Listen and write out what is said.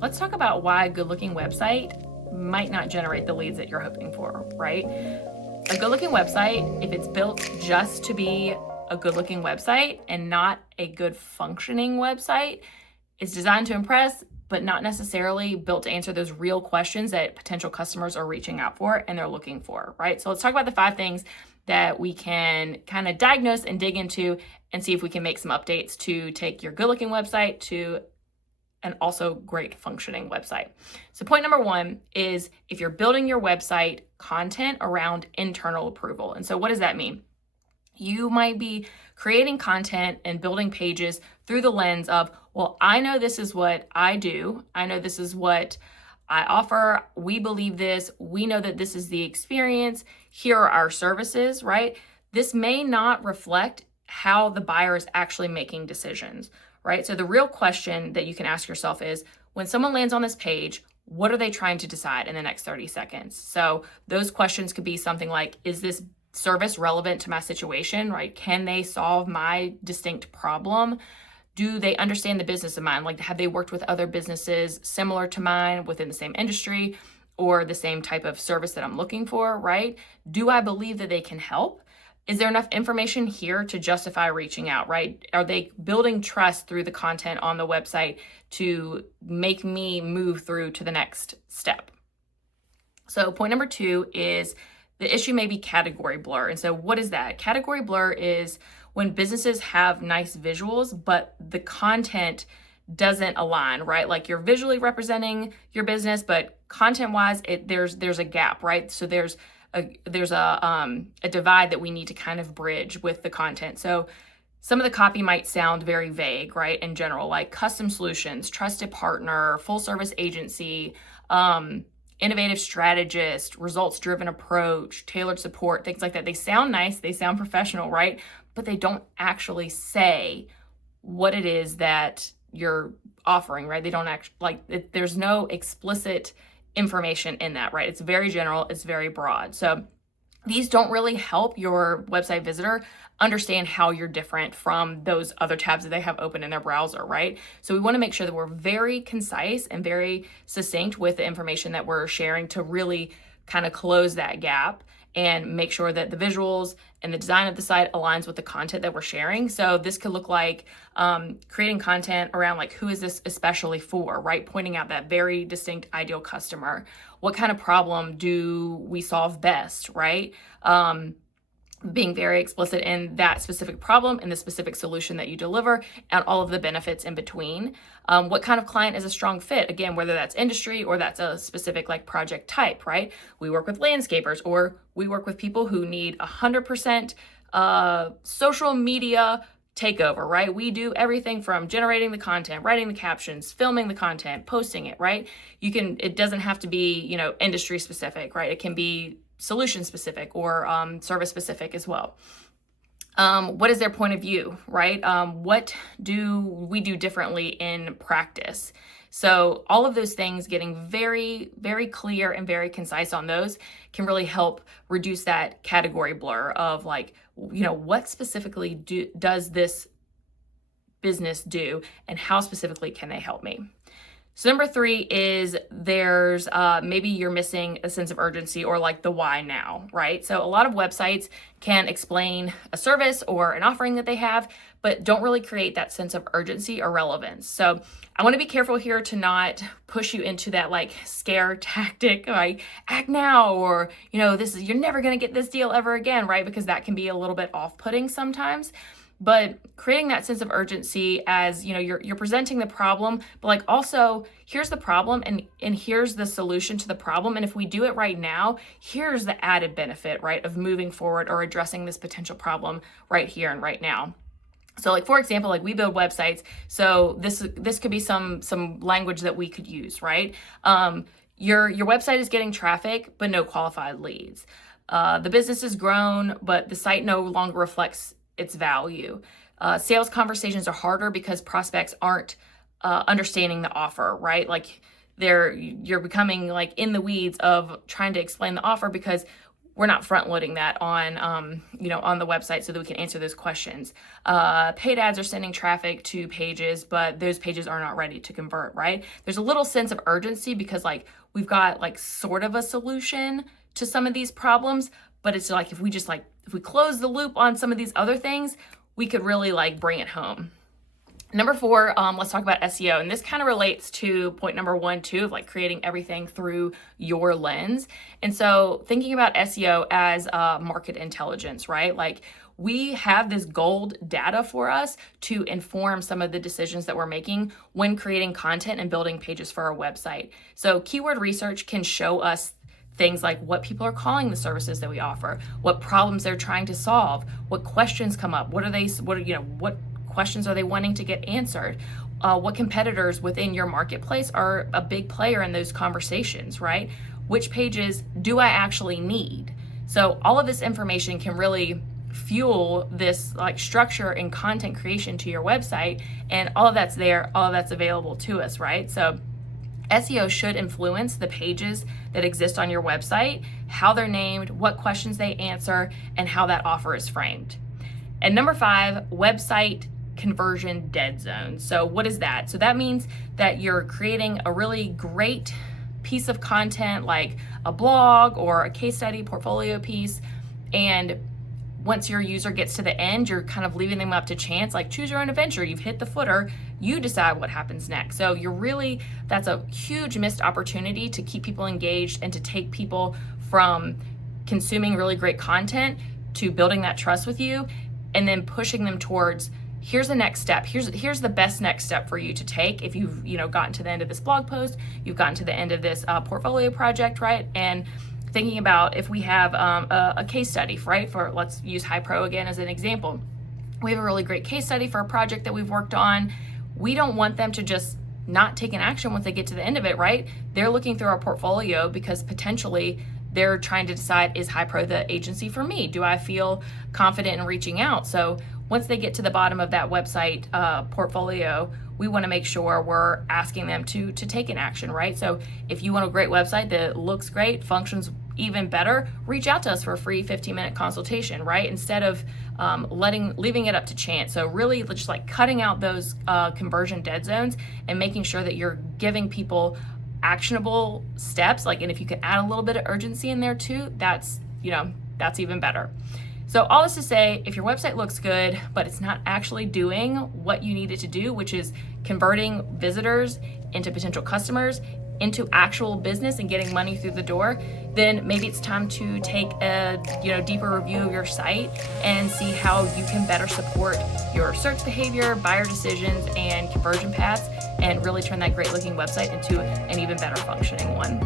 let's talk about why a good looking website might not generate the leads that you're hoping for, right? A good looking website, if it's built just to be a good looking website and not a good functioning website, is designed to impress, but not necessarily built to answer those real questions that potential customers are reaching out for and they're looking for, right? So let's talk about the 5 things that we can kind of diagnose and dig into and see if we can make some updates to take your good looking website to an also great functioning website. So point number 1 is if you're building your website content around internal approval. And so what does that mean? You might be creating content and building pages through the lens of, well, I know this is what I do. I know this is what I offer. We believe this. We know that this is the experience. Here are our services, right? This may not reflect how the buyer is actually making decisions, right? So the real question that you can ask yourself is, when someone lands on this page, what are they trying to decide in the next 30 seconds? So those questions could be something like, is this service relevant to my situation, right? Can they solve my distinct problem? Do they understand the business of mine? Like, have they worked with other businesses similar to mine within the same industry or the same type of service that I'm looking for, right? Do I believe that they can help? Is there enough information here to justify reaching out, right? Are they building trust through the content on the website to make me move through to the next step? So point number 2 is the issue may be category blur. And so what is that? Category blur is when businesses have nice visuals, but the content doesn't align, right? Like, you're visually representing your business, but content-wise, there's a gap, right? So there's a divide that we need to kind of bridge with the content. So some of the copy might sound very vague, right? In general, like custom solutions, trusted partner, full service agency, innovative strategist, results-driven approach, tailored support, things like that. They sound nice, they sound professional, right? But they don't actually say what it is that you're offering, right? They don't there's no explicit information in that, right? It's very general, it's very broad. So these don't really help your website visitor understand how you're different from those other tabs that they have open in their browser, right? So we want to make sure that we're very concise and very succinct with the information that we're sharing to really kind of close that gap and make sure that the visuals and the design of the site aligns with the content that we're sharing. So this could look like creating content around, like, who is this especially for, right? Pointing out that very distinct ideal customer. What kind of problem do we solve best, right? Being very explicit in that specific problem and the specific solution that you deliver and all of the benefits in between. What kind of client is a strong fit? Again, whether that's industry or that's a specific like project type, right? We work with landscapers, or we work with people who need 100% social media takeover, right? We do everything from generating the content, writing the captions, filming the content, posting it, right? It doesn't have to be, industry specific, right? It can be solution specific or service specific as well. What is their point of view, right? What do we do differently in practice? So all of those things, getting very, very clear and very concise on those can really help reduce that category blur of like, what specifically does this business do and how specifically can they help me? So number 3 is there's maybe you're missing a sense of urgency or like the why now, right? So a lot of websites can explain a service or an offering that they have, but don't really create that sense of urgency or relevance. So I want to be careful here to not push you into that like scare tactic, like act now, or, you're never going to get this deal ever again, right? Because that can be a little bit off-putting sometimes. But creating that sense of urgency as, you're presenting the problem, but like also here's the problem and here's the solution to the problem. And if we do it right now, here's the added benefit, right, of moving forward or addressing this potential problem right here and right now. So like, for example, like we build websites. So this could be some language that we could use, right? Your website is getting traffic, but no qualified leads. The business has grown, but the site no longer reflects its value. Sales conversations are harder because prospects aren't understanding the offer, right? Like you're becoming like in the weeds of trying to explain the offer because we're not front loading that on, on the website so that we can answer those questions. Paid ads are sending traffic to pages, but those pages are not ready to convert, right? There's a little sense of urgency because like we've got like sort of a solution to some of these problems, but it's like if we close the loop on some of these other things, we could really like bring it home. Number 4, let's talk about SEO. And this kind of relates to point number 1 too, of like creating everything through your lens. And so thinking about SEO as market intelligence, right? Like we have this gold data for us to inform some of the decisions that we're making when creating content and building pages for our website. So keyword research can show us things like what people are calling the services that we offer, what problems they're trying to solve, what questions come up, what questions are they wanting to get answered, what competitors within your marketplace are a big player in those conversations, right? Which pages do I actually need? So all of this information can really fuel this like structure and content creation to your website, and all of that's there, all of that's available to us, right? So SEO should influence the pages that exist on your website, how they're named, what questions they answer, and how that offer is framed. And number 5, website conversion dead zone. So what is that? So that means that you're creating a really great piece of content like a blog or a case study portfolio piece, and once your user gets to the end, you're kind of leaving them up to chance, like choose your own adventure. You've hit the footer, you decide what happens next. So that's a huge missed opportunity to keep people engaged and to take people from consuming really great content to building that trust with you and then pushing them towards, here's the next step. Here's the best next step for you to take. If you've gotten to the end of this blog post, you've gotten to the end of this portfolio project, right? And thinking about if we have a case study, right? Let's use HiPro again as an example. We have a really great case study for a project that we've worked on. We don't want them to just not take an action once they get to the end of it, right? They're looking through our portfolio because potentially they're trying to decide, is HiPro the agency for me? Do I feel confident in reaching out? So once they get to the bottom of that website portfolio, we want to make sure we're asking them to take an action, right? So if you want a great website that looks great, functions even better, reach out to us for a free 15-minute consultation, right? Instead of leaving it up to chance. So really just like cutting out those conversion dead zones and making sure that you're giving people actionable steps. And if you can add a little bit of urgency in there too, that's even better. So all this to say, if your website looks good, but it's not actually doing what you need it to do, which is converting visitors into potential customers, into actual business and getting money through the door, then maybe it's time to take a deeper review of your site and see how you can better support your search behavior, buyer decisions, and conversion paths, and really turn that great looking website into an even better functioning one.